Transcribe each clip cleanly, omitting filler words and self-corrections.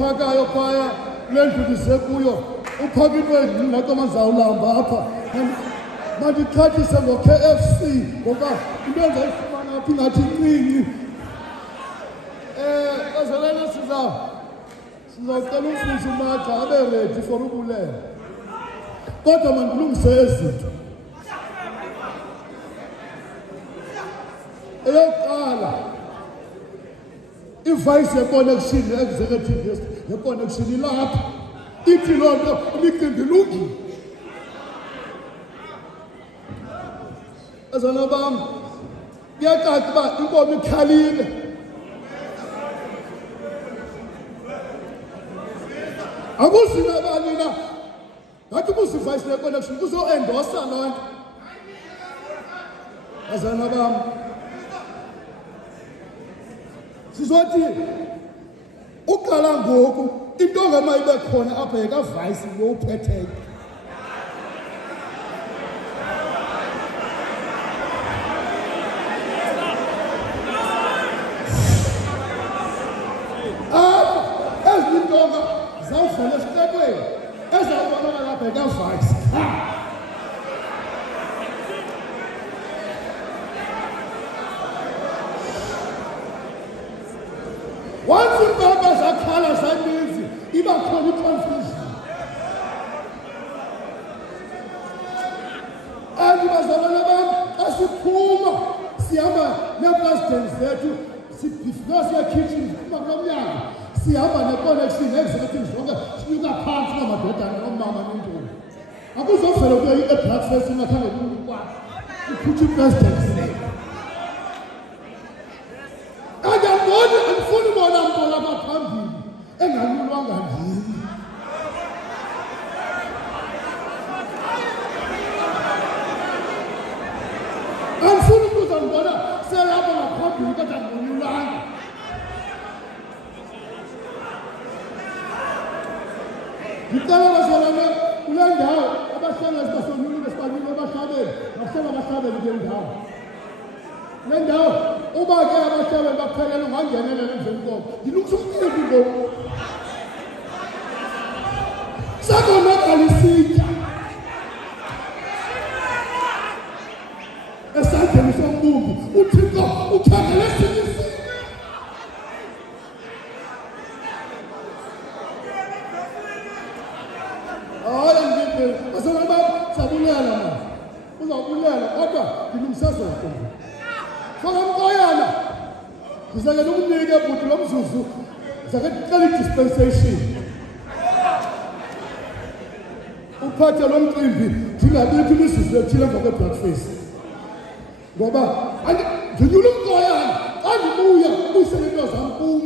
Phakayo phaya lendlulise kuyo uphakilweni ngathi amazawulamba apha mandithathise ngo-KFC ngoba into endayifumana apha ingathi incinci. Kazelena sizawucela umfundisi uMatha abe ready for ubulela, kodwa mandilungise ezinto. Eyokuqala, ivice yeconnection executive yeconnection ilapha ithi loo nto imicimbi ilungile. Bazalwane bam, kuyacaca uba inkomo ikhalile. Akuzina bani na ngathi kusivice yeconnection kuzo-endosa loo nto. Bazalwane bam, sizothi uqala ngoku into ngama ibe khona apha yekavice lo uphetheyo. Apha ezi ntonga zawuvela esitekweni ezawubonakala apha yekavice. Once iintonga zakhala zaninzi iba khona i-confusion. And bazalwane bam, xa siphuma sihamba nee-presidents zethu sibhifika siye-kitchen siphuma kulo mnyango sihamba ne-connection executive zonke sinyuka phantsi ngamadodana nomama nentombi. Akuzovela kuyo i-breakfast ingakhange kumntu kwakhe ikhuthe i-presidents zethu. Andifuni bona mntu olapha phambili enganyulwanga ndim. Andifuni mntu uzandibona selapha ngaphambili kodwa ndingonyulwanga. Ndicela bazalwane kule ndawo abahlangasi basonyulile sibalile abahlabeli makuhlala abahlabeli kule ndawo. Le ndawo uba ke abahlabeli baphelele ungangenelela emveni koko ndilungisa umcimbi ngoku sakonakala isitya esandleni sombumbi uthixo ukhangele esinye isitya. Hayi ngiphi bazalwane bam, siyabulela mama, uzawubulela kodwa ndilungisa zonke. Fakamkoyana ndizakela ukunike bhuti lo mzuzu ndizakecela i-dispensation uphathe lo mcimbi ndingabikho imizuzu ethile emva kwe-breakfast ngoba ndinyula umkoyana xa ndibuya ubuyisele into zam kum.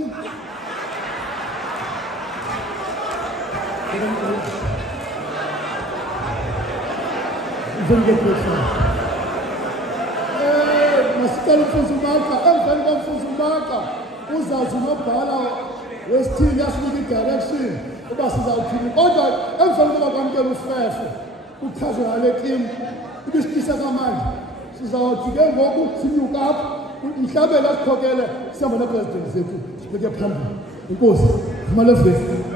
Masicela umfundisi uMatha, emveni komfundisi uMatha uzazi unobhala wesithili asinika i-direction uba sizawuthini, kodwa emveni koba kwamkela ufefe uchaze ngale tim ibisitisa kamandla sizawuthi ke ngoku sinyuka apha mhlabela sikhokele sihamba neepresident zethu sibeke phambili. Inkosi, malefesi.